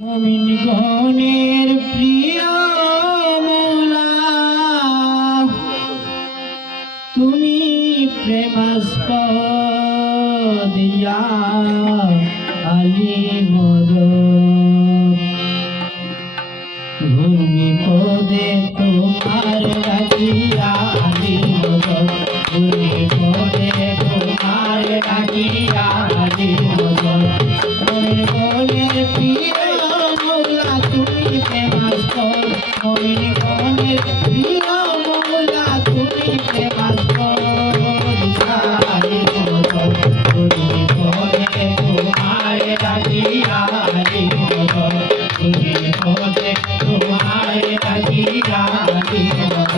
মুমিন গণের প্রিয় মৌলা, তুমি প্রেমাস্পদিয়া আলী মদ ভূমি পদে তোমার রাখিয়া আলী মদ ভূমি পদে তোমার রাখিয়া আলী মদ মুমিন গণের প্রিয় মৌলা, তুমি প্রেমাস্পদ মুমিন গণের প্রিয় মৌলা, তুমি প্রেমাস্পদ আলী মদ ভূমি পদে তোমার রাখিয়া আলী মদ ভূমি পদে তোমার রাখিয়া আলী মদ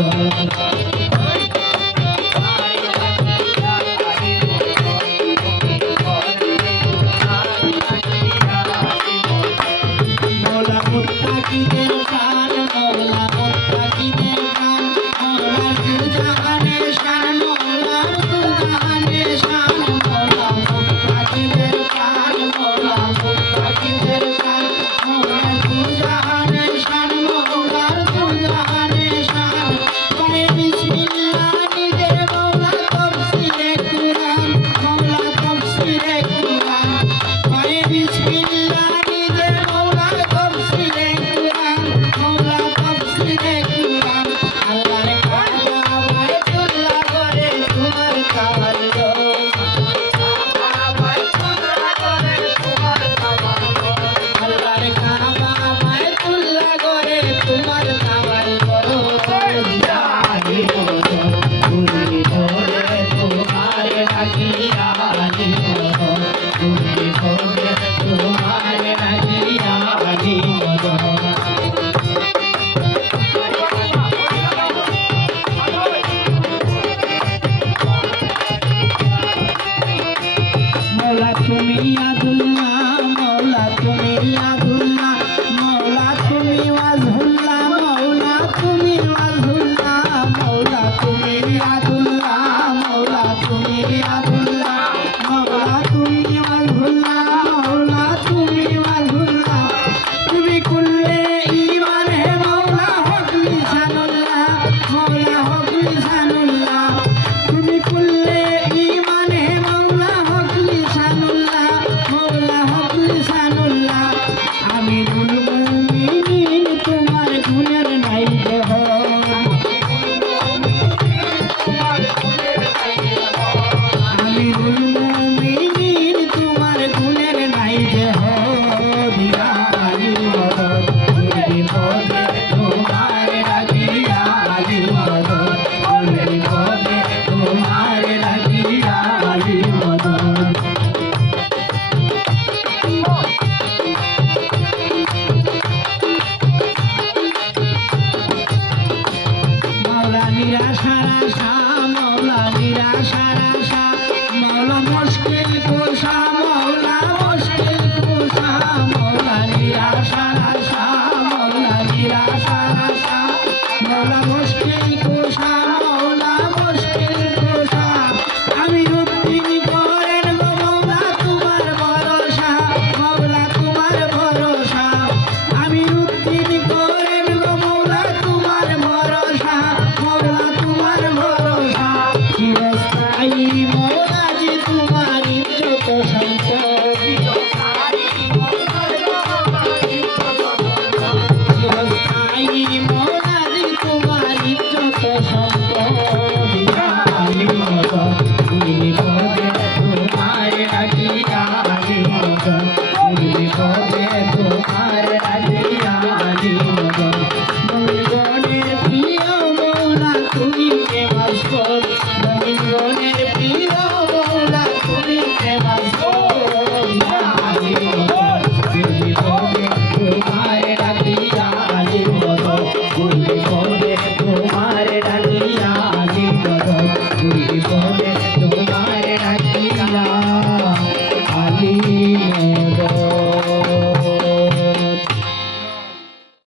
তুমি আদুল্লাহ মৌলা, তুমি আদুল্লাহ মৌলা, তুমি ওয়াজহুল্লাহ মৌলা, তুমি ওয়াজহুল্লাহ মৌলা, তুমি আদুল্লাহ মৌলা, তুমি আদুল্লাহ মৌলা, তুমি ওয়াজহুল্লাহ মৌলা, তুমি ওয়াজহুল্লাহ তুমি কুল্লে ঈমান হে মৌলা, হক লিসানুল্লাহ মৌলা, হক লিসানুল্লাহ তুমি কুল্লে ঈমান হে মৌলা, হক লিসানুল্লাহ মৌলা, হক লিসানুল্লাহ আমিরুল মুমিনিন তোমার গুণের নাই দেহ, আমিরুল মুমিনিন তোমার গুণের নাই দেহ দিয়া আলী মদদ তুমি পদে তোমার রাখিয়া আলী মদদ তুমি পদে তোমার রাখিয়া আলী মদদ মৌলা নিরাশার আশা, মৌলা নিরাশার আশা, মৌলা মুশকিল কুশা, মৌলা মুশকিল কুশা, মৌলা নিরাশার আশা, মৌলা নিরাশার আশা, মৌলা মুশকিল কুশা, মৌলা মুশকিল কুশা আমি রুদ্দিন করেন গো মৌলা তোমার ভরসা, মৌলা তোমার ভরসা আমি রুদ্দিন করেন গো মৌলা তোমার ভরসা, মৌলা তোমার ভরসা চিরস্থায়ী মৌলা জি তোমার ইজ্জত সম্পদ, চিরস্থায়ী মৌলা জি তোমার ইজ্জত সম্পদ আলী মদদ তুমি